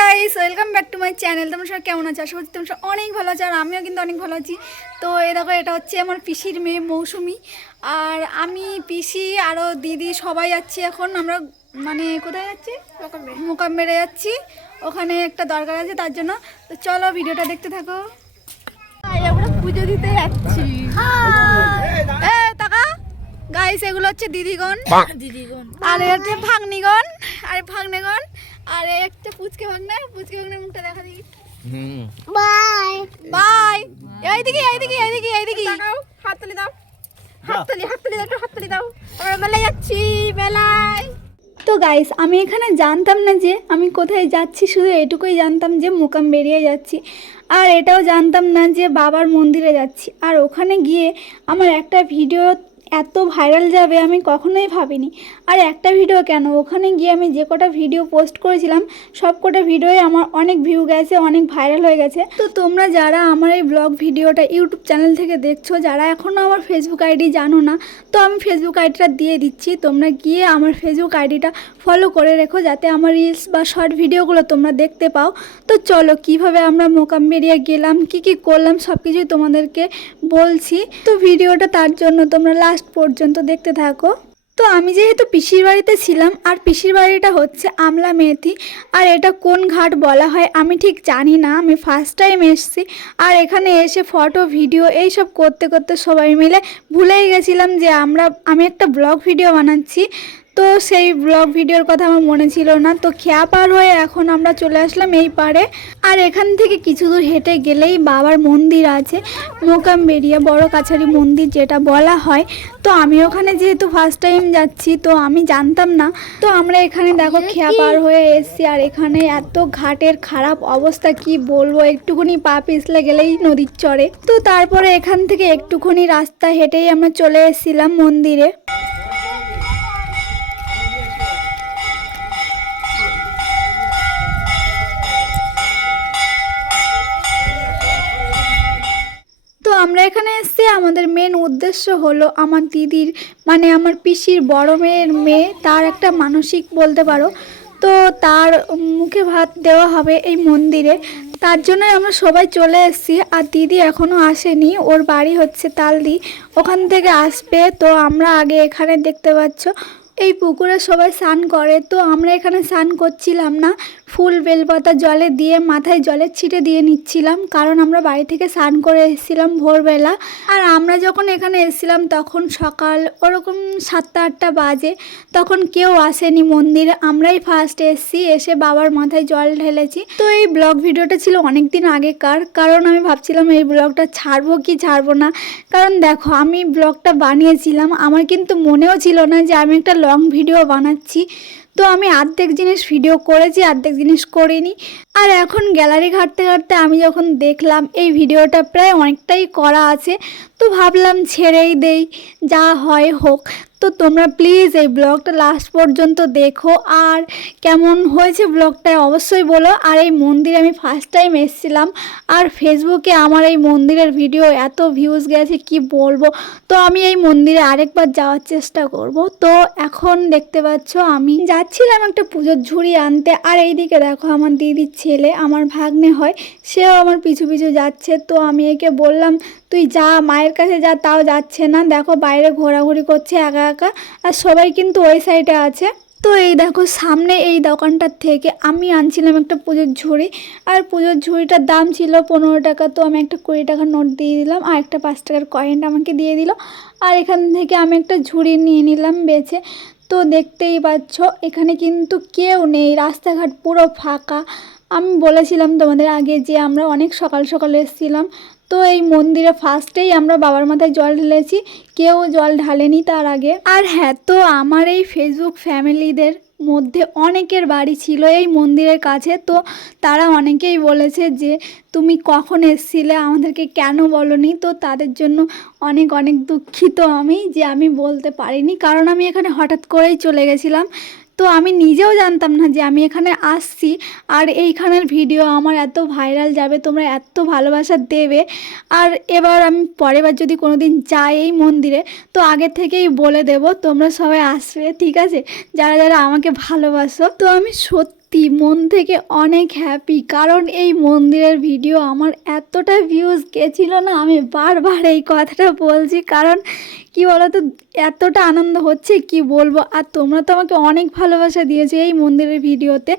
Guys welcome back to my channel. তোমরা সবাই কেমন আছো? আশা করছি তোমরা সবাই অনেক ভালো আছো, আর আমিও কিন্তু অনেক ভালো আছি। তো এই দেখো, এটা হচ্ছে আমার পিসির মেয়ে মৌসুমি, আর আমি পিসি আরও দিদি সবাই যাচ্ছি। এখন আমরা মানে কোথায় যাচ্ছি? মোকাম্বেরে যাচ্ছি, ওখানে একটা দরকার আছে তার জন্য। তো চলো ভিডিওটা দেখতে থাকো। আমরা পুজো দিতে যাচ্ছি। গাইস এগুলো হচ্ছে দিদিগণ, আর হচ্ছে ভাগ্নিগণ, আর ভাগ্নেগণ, আর একটা পুচকে ভাগ্নে, পুচকে ভাগ্নের মুখটা দেখা দিই। Bye bye. এইদিকে এইদিকে এইদিকে এইদিকে হাততালি দাও, হাততালি হাততালি দাও, হাততালি দাও। আমরা মেলায় যাচ্ছি, মেলায়। তো গাইস আমি এখানে জানতাম না যে আমি কোথায় যাচ্ছি, শুধু এটুকুই জানতাম যে মোকাম বেরিয়ে যাচ্ছি, আর এটাও জানতাম না যে বাবার মন্দিরে যাচ্ছি। আর ওখানে গিয়ে আমার একটা ভিডিও এত ভাইরাল যাবে আমি কখনোই ভাবিনি। আর একটা ভিডিও কেন, ওখানে গিয়ে আমি যে কটা ভিডিও পোস্ট করেছিলাম সব কটা ভিডিওই আমার অনেক ভিউ গেছে, অনেক ভাইরাল হয়ে গেছে। তো তোমরা যারা আমার এই ব্লগ ভিডিওটা ইউটিউব চ্যানেল থেকে দেখছো, যারা এখনও আমার ফেসবুক আইডি জানো না, তো আমি ফেসবুক আইডিটা দিয়ে দিচ্ছি। তোমরা গিয়ে আমার ফেসবুক আইডিটা ফলো করে রেখো, যাতে আমার রিলস বা শর্ট ভিডিওগুলো তোমরা দেখতে পাও। তো চলো কিভাবে আমরা মোকামবেড়িয়া গেলাম, কি কি করলাম সব কিছুই তোমাদেরকে বলছি। তো ভিডিওটা তার জন্য তোমরা লাস্ট পর্যন্ত দেখতে থাকো। তো আমি যেহেতু পিসির বাড়িতে ছিলাম, আর পিসির বাড়িটা হচ্ছে আমলা মেথি, আর এটা কোন ঘাট বলা হয় আমি ঠিক জানি না, আমি ফার্স্ট টাইম এসেছি। আর এখানে এসে ফটো ভিডিও এইসব করতে করতে সবাই মিলে ভুলেই গেছিলাম যে আমি একটা ব্লগ ভিডিও বানাচ্ছি। তো সেই ব্লগ ভিডিওর কথা আমার মনে ছিল না। তো খেয়া পার হয়ে এখন আমরা চলে আসলাম এই পারে, আর এখান থেকে কিছু দূর হেঁটে গেলেই বাবার মন্দির আছে, মোকামবেড়িয়া বড় কাছারি মন্দির যেটা বলা হয়। তো আমি ওখানে যেহেতু ফার্স্ট টাইম যাচ্ছি, তো আমি জানতাম না। তো আমরা এখানে দেখো খেয়া পার হয়ে এসেছি, আর এখানে এত ঘাটের খারাপ অবস্থা কি বলবো, একটুখানি পা পিছলে গেলেই নদীর চরে। তো তারপরে এখান থেকে একটুখানি রাস্তা হেঁটেই আমরা চলে এসেছিলাম মন্দিরে। তো আমরা এখানে এসেছি, আমাদের মেন উদ্দেশ্য হলো আমার দিদির মানে আমার পিসির বড় মেয়ের মেয়ে, তার একটা মানসিক বলতে পারো। তো তার মুখে ভাত দেওয়া হবে এই মন্দিরে, তার জন্যই আমরা সবাই চলে এসেছি। আর দিদি এখনও আসেনি, ওর বাড়ি হচ্ছে তালদি, ওখান থেকে আসবে। তো আমরা আগে এখানে দেখতে পাচ্ছ এই পুকুরে সবাই স্নান করে, তো আমরা এখানে স্নান করছিলাম না, ফুল বেলপাতা জলে দিয়ে মাথায় জলের ছিটে দিয়ে নিচ্ছিলাম, কারণ আমরা বাড়ি থেকে স্নান করে এসেছিলাম ভোরবেলা। আর আমরা যখন এখানে এসেছিলাম তখন সকাল ওরকম 7-8টা বাজে, তখন কেউ আসেনি মন্দিরে, আমরাই ফার্স্ট এসেছি, এসে বাবার মাথায় জল ঢেলেছি। তো এই ব্লগ ভিডিওটা ছিল অনেক দিন আগেকার, কারণ আমি ভাবছিলাম এই ব্লগটা ছাড়বো কি ছাড়বো না। কারণ দেখো আমি ব্লগটা বানিয়েছিলাম, আমার কিন্তু মনেও ছিল না যে আমি একটা লং ভিডিও বানাচ্ছি। তো আমি অর্ধেক জিনিস ভিডিও করেছি, অর্ধেক জিনিস করিনি। আর এখন গ্যালারি ঘাঁটতে ঘাঁটতে আমি যখন দেখলাম এই ভিডিওটা প্রায় অনেকটাই করা আছে, তো ভাবলাম ছেড়েই দেই, যা হয় হোক। তো তোমরা প্লিজ এই ব্লগটা লাস্ট পর্যন্ত দেখো, আর কেমন হয়েছে ব্লগটা অবশ্যই বলো। আর এই মন্দিরে আমি ফার্স্ট টাইম এসেছিলাম, আর ফেসবুকে আমার এই মন্দিরের ভিডিও এত ভিউজ গেছে কি বলবো। তো আমি এই মন্দিরে আরেকবার যাওয়ার চেষ্টা করব। তো এখন দেখতে পাচ্ছ আমি যাচ্ছিলাম একটা পুজোর ঝুড়ি আনতে, আর এইদিকে দেখো আমার দিদির ছেলে, আমার ভাগ্নে হয়, সেও আমার পিছু পিছু যাচ্ছে। তো আমি একে বললাম তুই যা, মায়ের কাছে যা, তাও যাচ্ছে না। দেখো বাইরে ঘোরাঘুরি করছে একা একা, আর সবাই কিন্তু ওই সাইডে আছে। তো এই দেখো সামনে এই দোকানটার থেকে আমি আনছিলাম একটা পুজোর ঝুড়ি, আর পুজোর ঝুড়িটার দাম ছিল 15 টাকা। তো আমি একটা 20 টাকার নোট দিয়ে দিলাম, আর একটা 5 টাকার কয়েন আমাকে দিয়ে দিল, আর এখান থেকে আমি একটা ঝুড়ি নিয়ে নিলাম বেছে। তো দেখতেই পাচ্ছ এখানে কিন্তু কেউ নেই, রাস্তাঘাট পুরো ফাঁকা। আমি বলেছিলাম তোমাদের আগে যে আমরা অনেক সকাল সকাল এসেছিলাম। তো এই মন্দিরে ফার্স্টেই আমরা বাবার মাথায় জল ঢেলেছি, কেউ জল ঢালেনি তার আগে। আর হ্যাঁ, তো আমার এই ফেসবুক ফ্যামিলিদের মধ্যে অনেকের বাড়ি ছিল এই মন্দিরের কাছে। তো তারা অনেকেই বলেছে যে তুমি কখন এসেছিলে, আমাদেরকে কেন বলোনি। তো তাদের জন্য অনেক অনেক দুঃখিত আমি যে আমি বলতে পারিনি, কারণ আমি এখানে হঠাৎ করেই চলে গেছিলাম। তো আমি নিজেও জানতাম না যে আমি এখানে আসছি আর এইখানের ভিডিও আমার এত ভাইরাল যাবে, তোমরা এত ভালোবাসা দেবে। আর এবার আমি পরের বার যদি কোনো দিন যাই এই মন্দিরে তো আগে থেকেই বলে দেব তোমরা সবাই আসবে, ঠিক আছে, যারা যারা আমাকে ভালোবাসো। তো আমি সত্যি মন থেকে অনেক হ্যাপি, কারণ এই মন্দিরের ভিডিও আমার এতটা ভিউজ গেছিলো না, আমি বারবার এই কথাটা বলছি, কারণ কি বলো তো এতটা আনন্দ হচ্ছে কি বলবো। আর তোমরা তো আমাকে অনেক ভালোবাসা দিয়েছো এই মন্দিরের ভিডিওতে।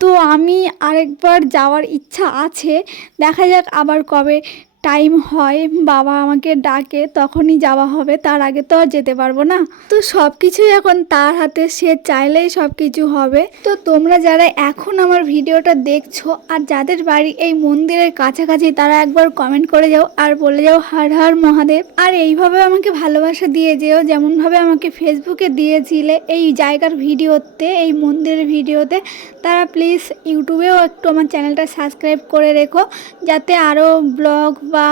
তো আমি আরেকবার যাওয়ার ইচ্ছা আছে, দেখা যাক আবার কবে টাইম হয়, বাবা আমাকে ডাকে তখনই যাওয়া হবে, তার আগে তো আর যেতে পারবো না। তো সব কিছুই এখন তার হাতে, সে চাইলেই সব কিছু হবে। তো তোমরা যারা এখন আমার ভিডিওটা দেখছো আর যাদের বাড়ি এই মন্দিরের কাছাকাছি তারা একবার কমেন্ট করে যাও আর বলে যাও হর হর মহাদেব। আর এইভাবে আমাকে ভালোবাসা দিয়ে যেও যেমনভাবে আমাকে ফেসবুকে দিয়েছিলে এই জায়গার ভিডিওতে, এই মন্দিরের ভিডিওতে। তারা প্লিজ ইউটিউবেও একটু আমার চ্যানেলটা সাবস্ক্রাইব করে রেখো, যাতে আরও ব্লগ বা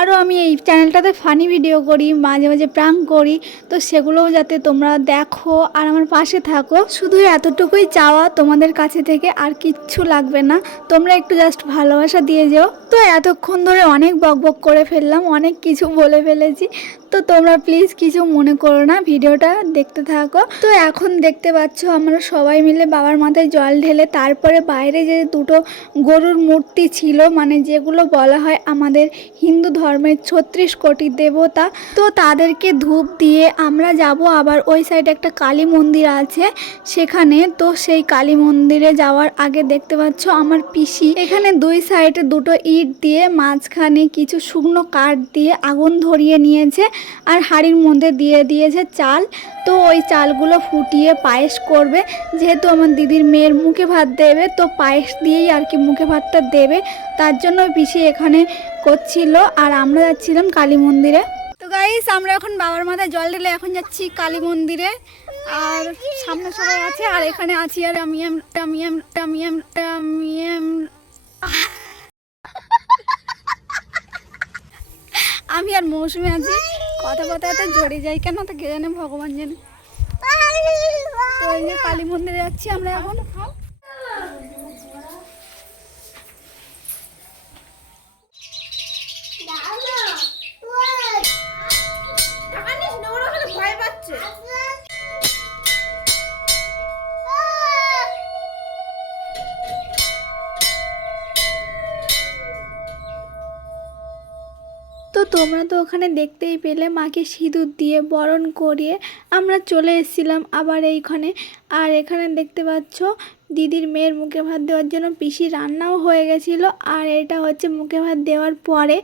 আরও আমি এই চ্যানেলটাতে ফানি ভিডিও করি, মাঝে মাঝে প্রাঙ্ক করি, তো সেগুলোও যাতে তোমরা দেখো আর আমার পাশে থাকো। শুধু এতটুকুই চাওয়া তোমাদের কাছে থেকে, আর কিচ্ছু লাগবে না, তোমরা একটু জাস্ট ভালোবাসা দিয়ে যেও। তো এতক্ষণ ধরে অনেক বকবক করে ফেললাম, অনেক কিছু বলে ফেলেছি, তো তোমরা প্লিজ কিছু মনে করো না, ভিডিওটা দেখতে থাকো। তো এখন দেখতে পাচ্ছ আমরা সবাই মিলে বাবার মাথায় জল ঢেলে তারপরে বাইরে যে দুটো গরুর মূর্তি ছিল, মানে যেগুলো বলা হয় আমাদের হিন্দু ধর্মের 36 কোটি দেবতা, তো তাদেরকে ধূপ দিয়ে আমরা যাব আবার ওই সাইডে একটা কালী মন্দির আছে সেখানে। তো সেই কালী মন্দিরে যাওয়ার আগে দেখতে পাচ্ছ আমার পিসি এখানে দুই সাইডে দুটো ইট দিয়ে মাঝখানে কিছু শুকনো কাঠ দিয়ে আগুন ধরিয়ে নিয়েছে আর হাঁড়ির মধ্যে দিয়ে দিয়েছে চাল। তো ওই চালগুলো ফুটিয়ে পায়েস করবে, যেহেতু আমার দিদির মেয়ের মুখে ভাত দেবে, তো পায়েস দিয়েই আর কি মুখে ভাতটা দেবে, তার জন্য পিসি এখানে করছিল আর আমরা যাচ্ছিলাম কালী মন্দিরে। তো গাইস আমরা এখন বাবার মাথায় জল ঢেলে এখন যাচ্ছি কালী মন্দিরে, আর সামনে সবাই আছে আর এখানে আছি আর আমি আর মৌসুমি আছি। কথা কথাতে জড়ে যাই কেন তো কে জানে, ভগবান জানে। তো এই যে কালী মন্দিরে যাচ্ছি আমরা এখন। ভয় পাচ্ছে। তো তোমরা তো ওখানে দেখতেই পেলে মাকে সিঁদুর দিয়ে বরণ করিয়ে আমরা চলে এসেছিলাম আবার এইখানে। আর এখানে দেখতে পাচ্ছ দিদির মেয়ের মুখে ভাত দেওয়ার জন্য পিসি রান্নাও হয়ে গেছিলো। আর এটা হচ্ছে মুখে ভাত দেওয়ার পরে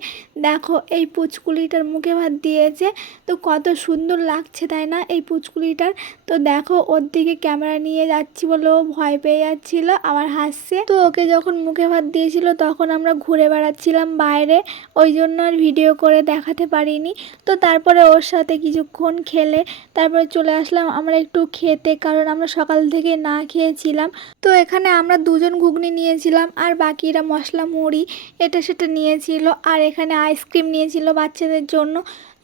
দেখো এই পুচকুলিটার মুখে ভাত দিয়েছে, তো কত সুন্দর লাগছে তাই না এই পুচকুলিটার। তো দেখো ওর দিকে ক্যামেরা নিয়ে যাচ্ছি বলে ও ভয় পেয়ে যাচ্ছিলো, আবার হাসছে। তো ওকে যখন মুখে ভাত দিয়েছিল তখন আমরা ঘুরে বেড়াচ্ছিলাম বাইরে, ওই জন্য আর ভিডিও করে দেখাতে পারিনি। তো তারপরে ওর সাথে কিছুক্ষণ খেলে তারপরে চলে আসলাম আমরা একটু খেতে, কারণ আমরা সকাল থেকে না খেয়েছিলাম। তো এখানে আমরা দুজন ঘুগনি নিয়েছিলাম আর বাকিরা মশলা মুড়ি এটা সেটা নিয়েছিল, আর এখানে আইসক্রিম নিয়েছিল বাচ্চাদের জন্য।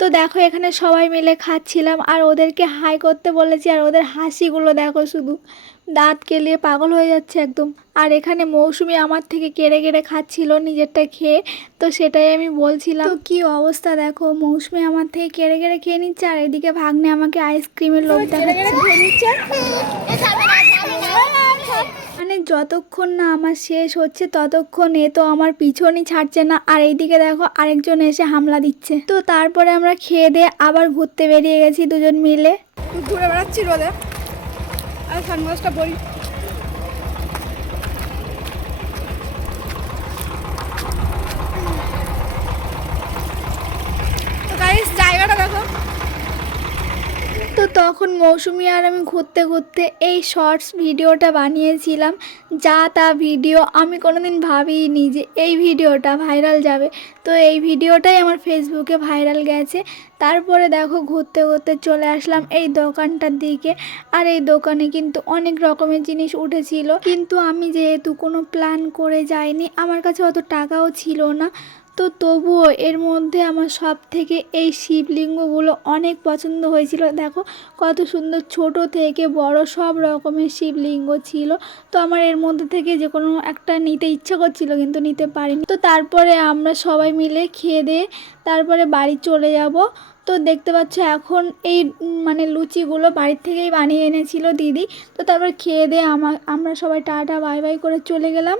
তো দেখো এখানে সবাই মিলে খাচ্ছিলাম আর ওদেরকে হাই করতে বলেছি, আর ওদের হাসিগুলো দেখো, শুধু দাঁত কেলিয়ে পাগল হয়ে যাচ্ছে একদম। আর এখানে মৌসুমি আমার থেকে কেড়ে কেড়ে খাচ্ছিল নিজেরটা খেয়ে, তো সেটাই আমি বলছিলাম। তো কি অবস্থা দেখো, মৌসুমি আমার থেকে কেড়ে কেড়ে খেয়ে নিচ্ছে আর এদিকে ভাগ্নে আমাকে আইসক্রিমের লোভ দেখাচ্ছে। মানে যতক্ষণ না আমার শেষ হচ্ছে ততক্ষণ এ তো আমার পিছনই ছাড়ছে না, আর এইদিকে দেখো আরেকজন এসে হামলা দিচ্ছে। তো তারপরে আমরা খেয়ে দিয়ে আবার ঘুরতে বেরিয়ে গেছি দুজন মিলে। ঘুরে বেড়াচ্ছি রোদে, আর সানগ্লাসটা পরি। তো গাইস জায়গাটা দেখো। তো তখন মৌসুমি আর আমি ঘুরতে ঘুরতে এই শর্টস ভিডিওটা বানিয়েছিলাম, যা তা ভিডিও। আমি কোনোদিন ভাবিনি যে এই ভিডিওটা ভাইরাল যাবে, তো এই ভিডিওটাই আমার ফেসবুকে ভাইরাল গেছে। তারপরে দেখো ঘুরতে ঘুরতে চলে আসলাম এই দোকানটার দিকে, আর এই দোকানে কিন্তু অনেক রকমের জিনিস উঠেছিল, কিন্তু আমি যেহেতু কোনো প্ল্যান করে যাইনি, আমার কাছে অত টাকাও ছিল না, তো তবুও এর মধ্যে আমার সব থেকে এই শিবলিঙ্গগুলো অনেক পছন্দ হয়েছিল। দেখো কত সুন্দর, ছোট থেকে বড় সব রকমের শিবলিঙ্গ ছিল। তো আমার এর মধ্যে থেকে যে কোনো একটা নিতে ইচ্ছা করছিল, কিন্তু নিতে পারিনি। তো তারপরে আমরা সবাই মিলে খেয়ে দিয়ে তারপরে বাড়ি চলে যাব। তো দেখতে পাচ্ছ এখন এই মানে লুচিগুলো বাড়ির থেকেই বানিয়ে এনেছিল দিদি। তো তারপর খেয়ে দিয়ে আমরা সবাই টাটা বাই বাই করে চলে গেলাম।